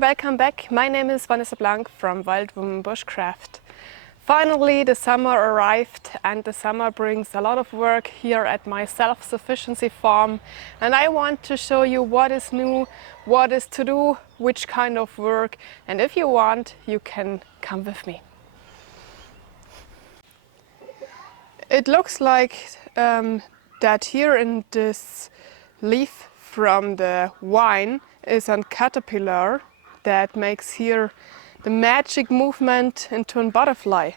welcome back. My name is Vanessa Blank from Wild Woman Bushcraft. Finally the summer arrived and the summer brings a lot of work here at my self-sufficiency farm, and I want to show you what is new, what is to do, which kind of work, and if you want you can come with me. It looks like that here in this leaf from the vine is a caterpillar that makes here the magic movement into a butterfly.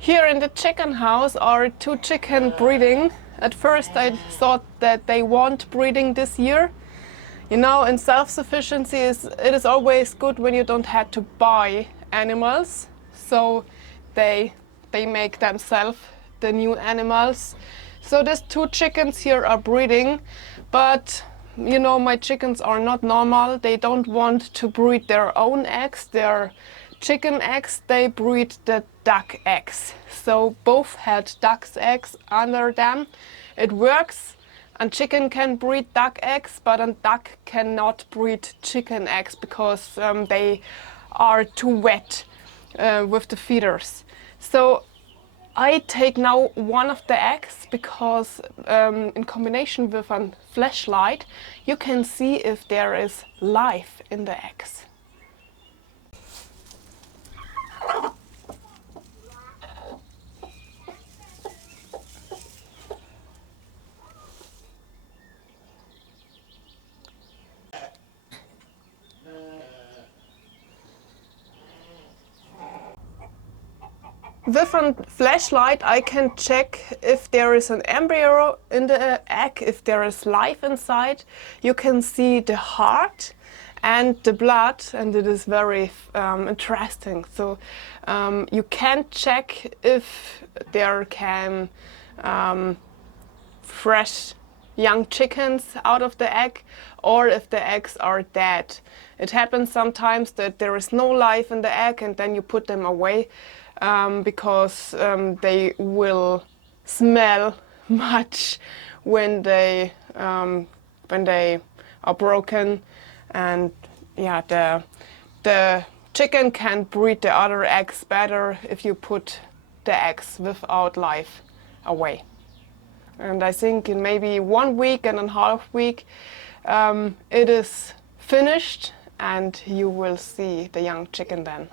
Here in the chicken house are two chicken breeding. At first I thought that they weren't breeding this year. You know, in self-sufficiency it is always good when you don't have to buy animals, so they make themselves the new animals. So these two chickens here are breeding, but you know, my chickens are not normal. They don't want to breed their own eggs, their chicken eggs, they breed the duck eggs. So both had duck's eggs under them. It works. A chicken can breed duck eggs, but a duck cannot breed chicken eggs because they are too wet with the feeders. So I take now one of the eggs because in combination with a flashlight you can see if there is life in the eggs. With a flashlight I can check if there is an embryo in the egg, if there is life inside. You can see the heart and the blood, and it is very interesting. So you can check if there can fresh young chickens out of the egg or if the eggs are dead. It happens sometimes that there is no life in the egg and then you put them away. Because they will smell much when they are broken, and yeah, the chicken can breed the other eggs better if you put the eggs without life away. And I think in maybe 1 week and a half week it is finished and you will see the young chicken then.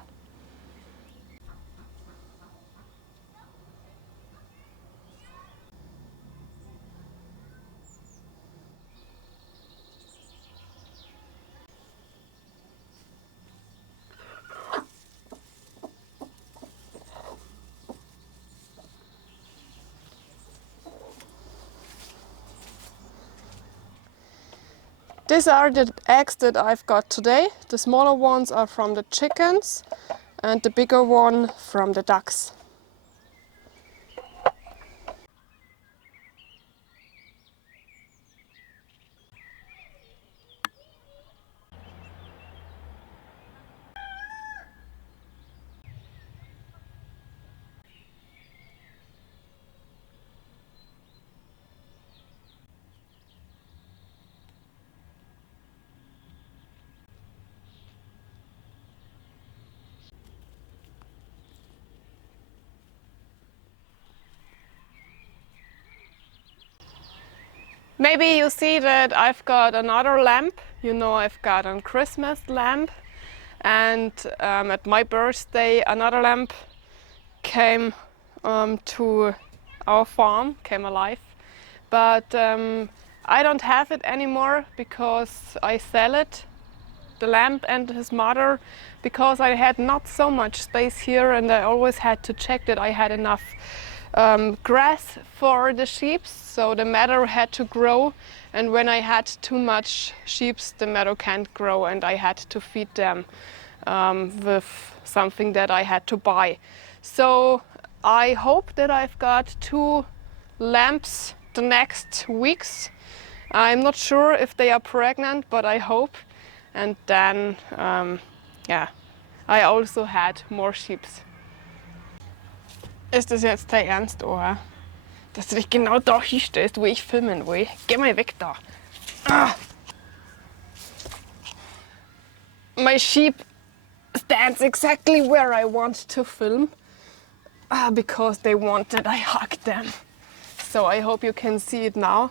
These are the eggs that I've got today. The smaller ones are from the chickens and the bigger one from the ducks. Maybe you see that I've got another lamp. You know, I've got a Christmas lamp, and at my birthday another lamp came to our farm, came alive. But I don't have it anymore because I sell it, the lamp and his mother, because I had not so much space here and I always had to check that I had enough grass for the sheep, so the meadow had to grow, and when I had too much sheep the meadow can't grow and I had to feed them with something that I had to buy. So I hope that I've got 2 lamps the next weeks. I'm not sure if they are pregnant, but I hope, and then yeah, I also had more sheep. Ist das jetzt dein Ernst, Oha? Dass du dich genau da hinstellst, wo ich filmen will? Geh mal weg da. Ah. My sheep stands exactly where I want to film. Because they wanted I hug them. So I hope you can see it now.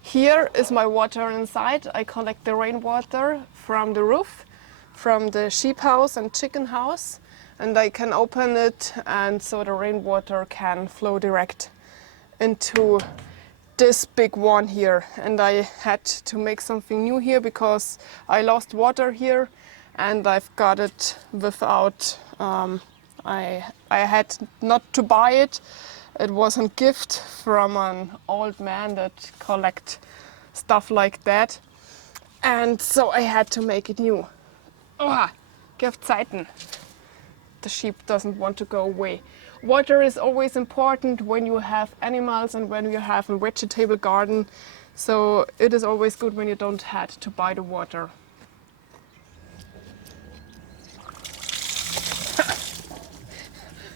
Here is my water inside. I collect the rainwater from the roof, from the sheep house and chicken house, and I can open it, and so the rainwater can flow direct into this big one here. And I had to make something new here because I lost water here, and I've got it without I had not to buy it. It was a gift from an old man that collect stuff like that. And so I had to make it new. Oh, give Zeiten. The sheep doesn't want to go away. Water is always important when you have animals and when you have a vegetable garden. So it is always good when you don't have to buy the water.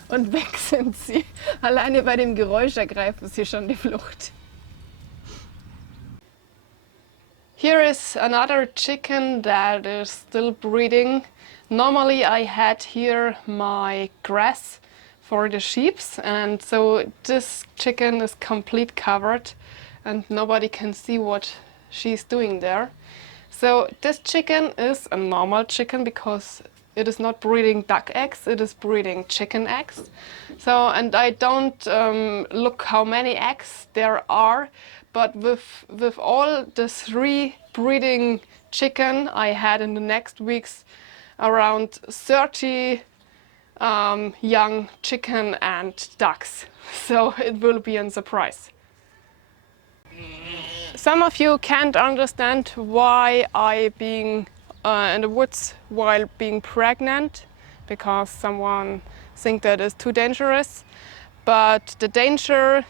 Und weg sind sie. Alleine bei dem Geräusch ergreifen sie schon die Flucht. Here is another chicken that is still breeding. Normally I had here my grass for the sheep, and so this chicken is complete covered and nobody can see what she's doing there. So this chicken is a normal chicken because it is not breeding duck eggs, it is breeding chicken eggs. So, and I don't look how many eggs there are, but with all the 3 breeding chicken I had in the next weeks, around 30 young chicken and ducks. So it will be a surprise. Some of you can't understand why I being in the woods while being pregnant, because someone think that is too dangerous. But the danger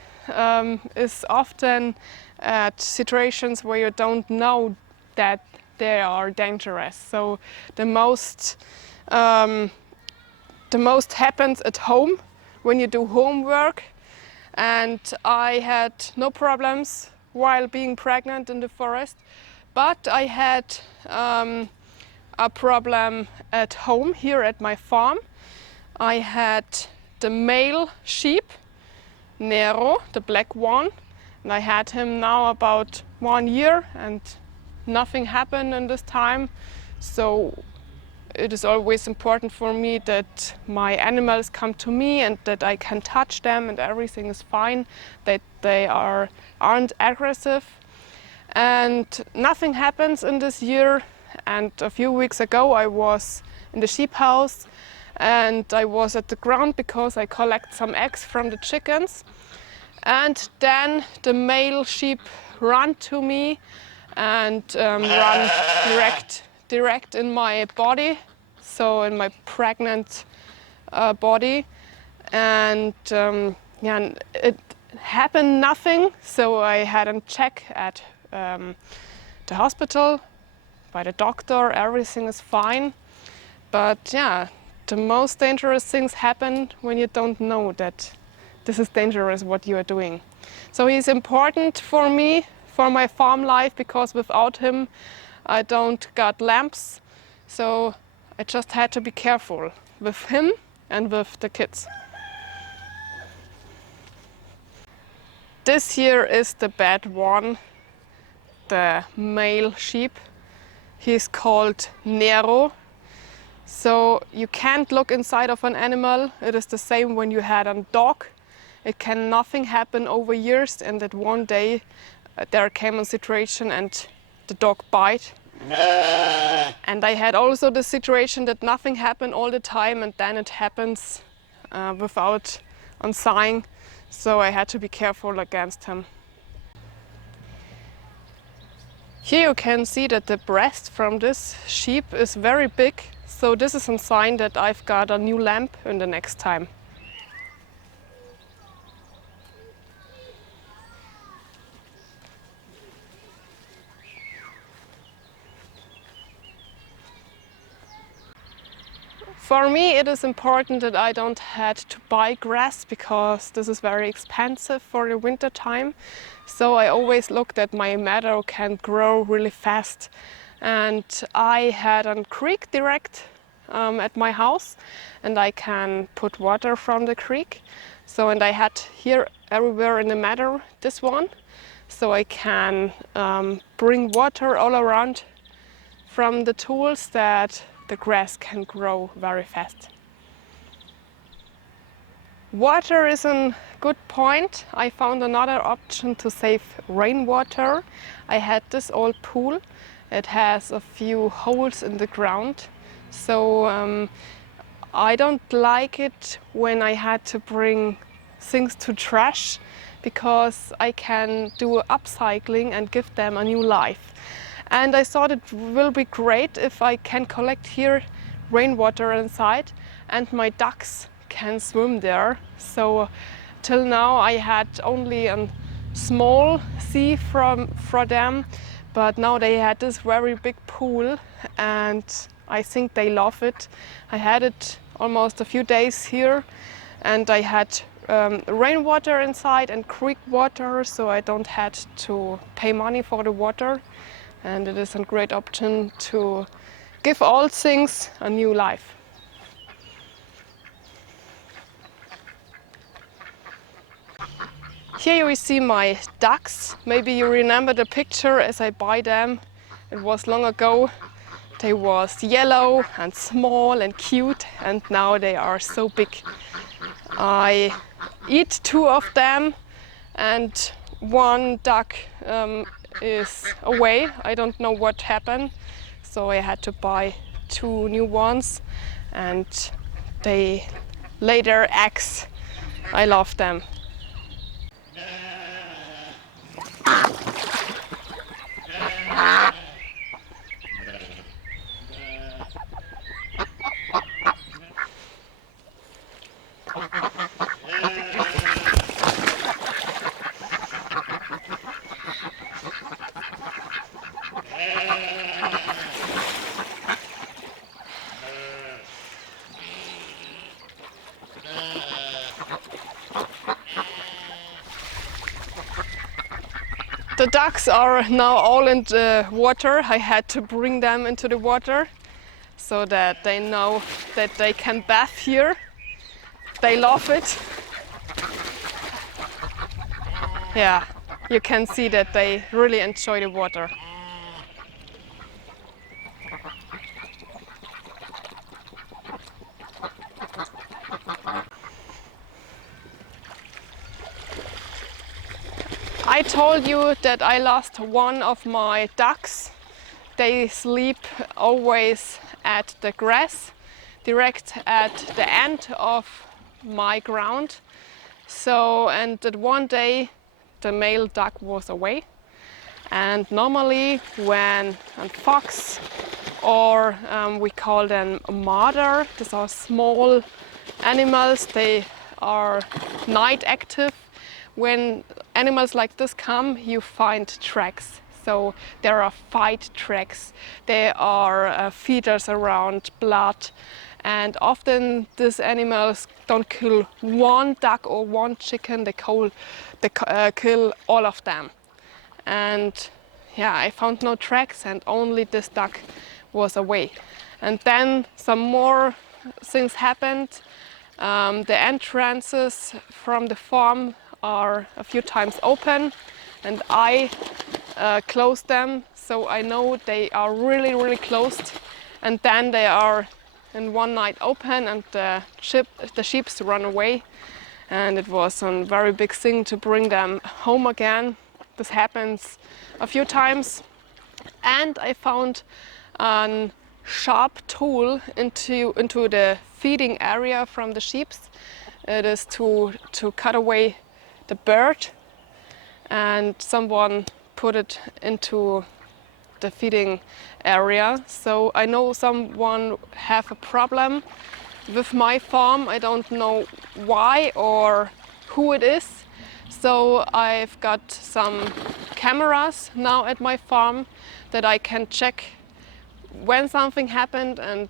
is often at situations where you don't know that they are dangerous. So the most happens at home when you do homework, and I had no problems while being pregnant in the forest, but I had a problem at home here at my farm. I had the male sheep, Nero, the black one, and I had him now about 1 year and nothing happened in this time. So it is always important for me that my animals come to me and that I can touch them and everything is fine, that they aren't aggressive. And nothing happens in this year. And a few weeks ago I was in the sheep house and I was at the ground because I collect some eggs from the chickens. And then the male sheep ran to me and ran direct in my body, so in my pregnant body. And yeah, it happened nothing, so I had a check at the hospital by the doctor, everything is fine. But yeah, the most dangerous things happen when you don't know that this is dangerous what you are doing. So he's important for me, for my farm life, because without him I don't got lambs. So I just had to be careful with him and with the kids. This here is the bad one, the male sheep. He's called Nero. So you can't look inside of an animal. It is the same when you had a dog. It can nothing happen over years, and that one day there came a situation and the dog bite. And I had also the situation that nothing happened all the time, and then it happens without a sign. So I had to be careful against him. Here you can see that the breast from this sheep is very big. So this is a sign that I've got a new lamb in the next time. For me, it is important that I don't have to buy grass because this is very expensive for the winter time. So I always look that my meadow can grow really fast. And I had a creek direct at my house, and I can put water from the creek. So, and I had here everywhere in the meadow this one, so I can bring water all around from the tools that the grass can grow very fast. Water is a good point. I found another option to save rainwater. I had this old pool. It has a few holes in the ground, so I don't like it when I had to bring things to trash, because I can do upcycling and give them a new life. And I thought it will be great if I can collect here rainwater inside and my ducks can swim there. So till now I had only a small sea for them, but now they had this very big pool and I think they love it. I had it almost a few days here, and I had rainwater inside and creek water, so I don't had to pay money for the water. And it is a great option to give all things a new life. Here we see my ducks. Maybe you remember the picture as I buy them. It was long ago. They was yellow and small and cute, and now they are so big. I eat 2 of them, and one duck is away. I don't know what happened, so I had to buy 2 new ones, and they lay their eggs. I love them. The ducks are now all in the water. I had to bring them into the water so that they know that they can bath here. They love it. Yeah, you can see that they really enjoy the water. I told you that I lost one of my ducks. They sleep always at the grass, direct at the end of my ground. So, and that one day the male duck was away. And normally when a fox, or we call them marder, these are small animals, they are night active. When animals like this come, you find tracks. So there are fight tracks, there are feeders around, blood, and often these animals don't kill one duck or one chicken, they kill all of them. And yeah, I found no tracks and only this duck was away. And then some more things happened. The entrances from the farm are a few times open, and I closed them, so I know they are really closed, and then they are in one night open and the sheep run away, and it was a very big thing to bring them home again. This happens a few times, and I found a sharp tool into the feeding area from the sheep. It is to cut away the bird, and someone put it into the feeding area. So I know someone have a problem with my farm. I don't know why or who it is. So I've got some cameras now at my farm that I can check when something happened and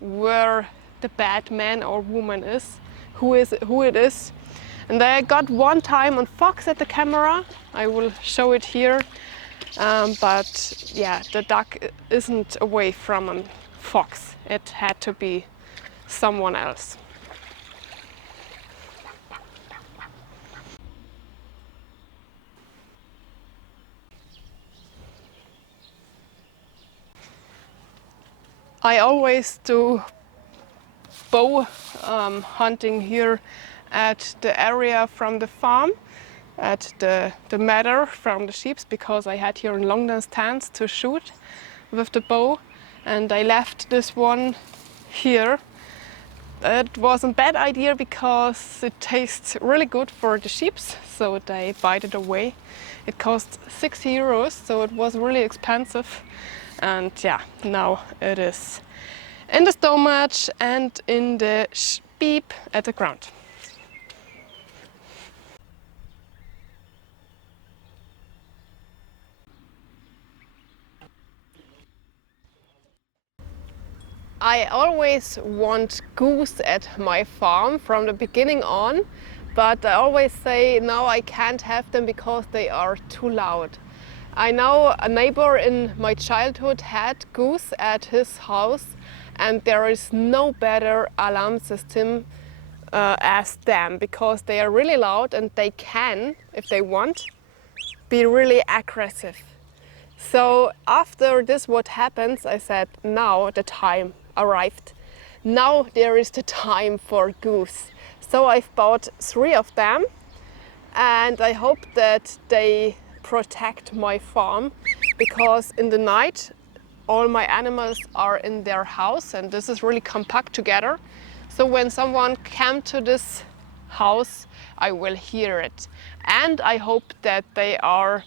where the bad man or woman is, who it is. And I got one time on fox at the camera. I will show it here. But yeah, the duck isn't away from a fox. It had to be someone else. I always do bow hunting here at the area from the farm, at the meadow from the sheep, because I had here in long distance stands to shoot with the bow, and I left this one here. It was a bad idea because it tastes really good for the sheep, so they bite it away. It cost 6 euros, so it was really expensive. And yeah, now it is in the stomach and in the beep at the ground. I always want goose at my farm from the beginning on, but I always say now I can't have them because they are too loud. I know a neighbor in my childhood had goose at his house, and there is no better alarm system as them, because they are really loud and they can, if they want, be really aggressive. So after this what happens, I said now the time arrived. Now there is the time for goose. So I've bought 3 of them, and I hope that they protect my farm, because in the night all my animals are in their house and this is really compact together. So when someone comes to this house, I will hear it. And I hope that they are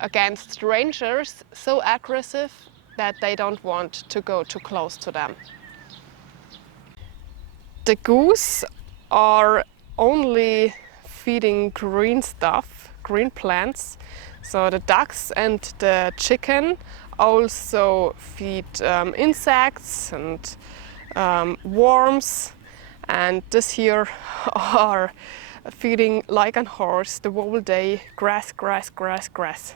against strangers so aggressive that they don't want to go too close to them. The goose are only feeding green stuff, green plants. So the ducks and the chicken also feed insects and worms, and this here are feeding like a horse the whole day, grass, grass, grass, grass.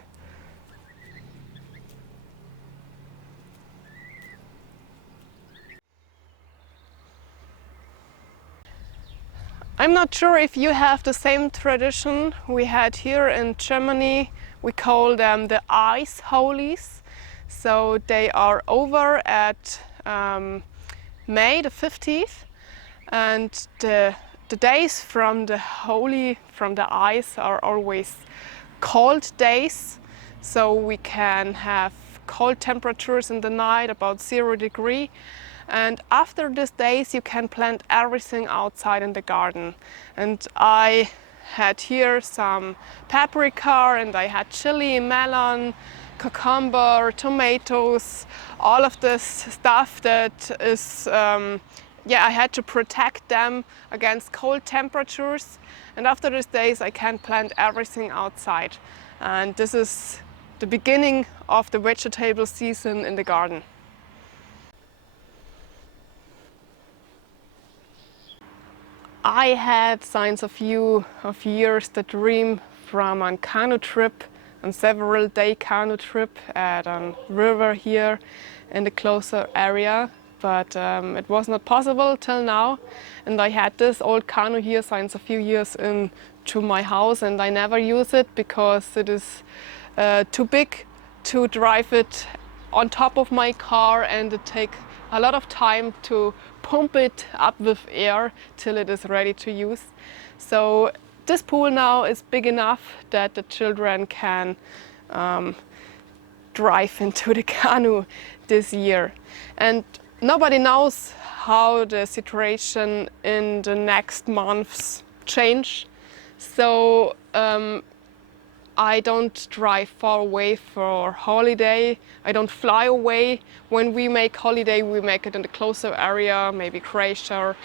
I'm not sure if you have the same tradition we had here in Germany. We call them the ice holies. So they are over at May the 15th, and the days from the holy, from the ice, are always cold days. So we can have cold temperatures in the night, about 0 degrees. And after these days you can plant everything outside in the garden. And I had here some paprika, and I had chili, melon, cucumber, tomatoes, all of this stuff that is, I had to protect them against cold temperatures. And after these days I can plant everything outside. And this is the beginning of the vegetable season in the garden. I had since a few years the dream from a canoe trip, a several day canoe trip at a river here in the closer area, but it was not possible till now. And I had this old canoe here since a few years into my house, and I never use it because it is too big to drive it on top of my car, and it takes a lot of time to pump it up with air till it is ready to use. So this pool now is big enough that the children can drive into the canoe this year. And nobody knows how the situation in the next months change. So I don't drive far away for holiday. I don't fly away. When we make holiday, we make it in the closer area, maybe Croatia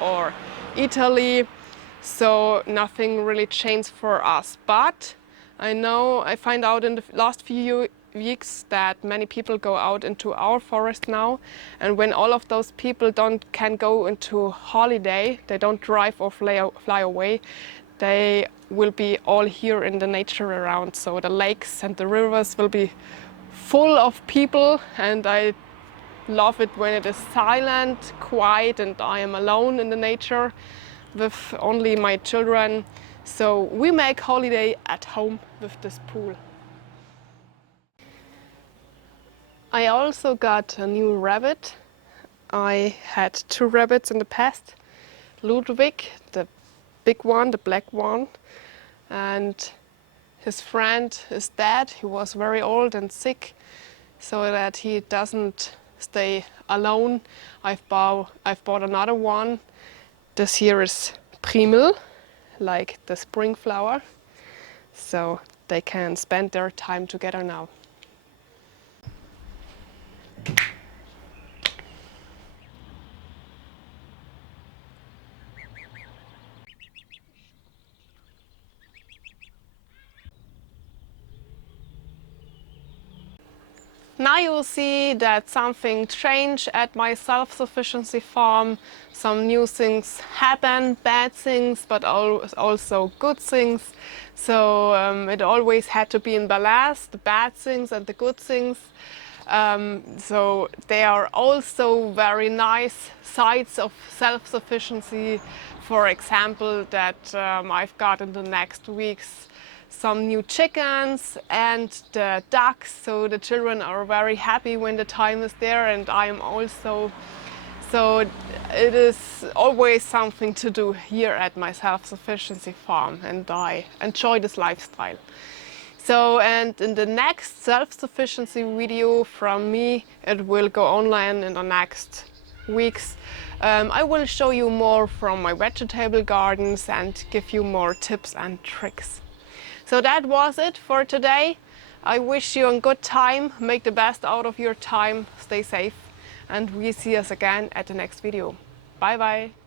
or Italy. So nothing really changed for us. But I know I find out in the last few weeks that many people go out into our forest now, and when all of those people can go into holiday, they don't drive or fly away, they will be all here in the nature around. So the lakes and the rivers will be full of people, and I love it when it is silent, quiet, and I am alone in the nature with only my children. So we make holiday at home with this pool. I also got a new rabbit. I had 2 rabbits in the past. Ludwig, the big one, the black one, and his friend is dead. He was very old and sick, so that he doesn't stay alone. I've bought another one. This here is Primel, like the spring flower, so they can spend their time together now. Now you will see that something changed at my self-sufficiency farm. Some new things happen, bad things, but also good things. So it always had to be in balance, the bad things and the good things. So there are also very nice sides of self-sufficiency. For example, that I've got in the next weeks some new chickens and the ducks, so the children are very happy when the time is there, and I am also. So it is always something to do here at my self-sufficiency farm, and I enjoy this lifestyle. So, and in the next self-sufficiency video from me, it will go online in the next weeks. I will show you more from my vegetable gardens and give you more tips and tricks. So that was it for today. I wish you a good time, make the best out of your time, stay safe, and we see us again at the next video. Bye bye.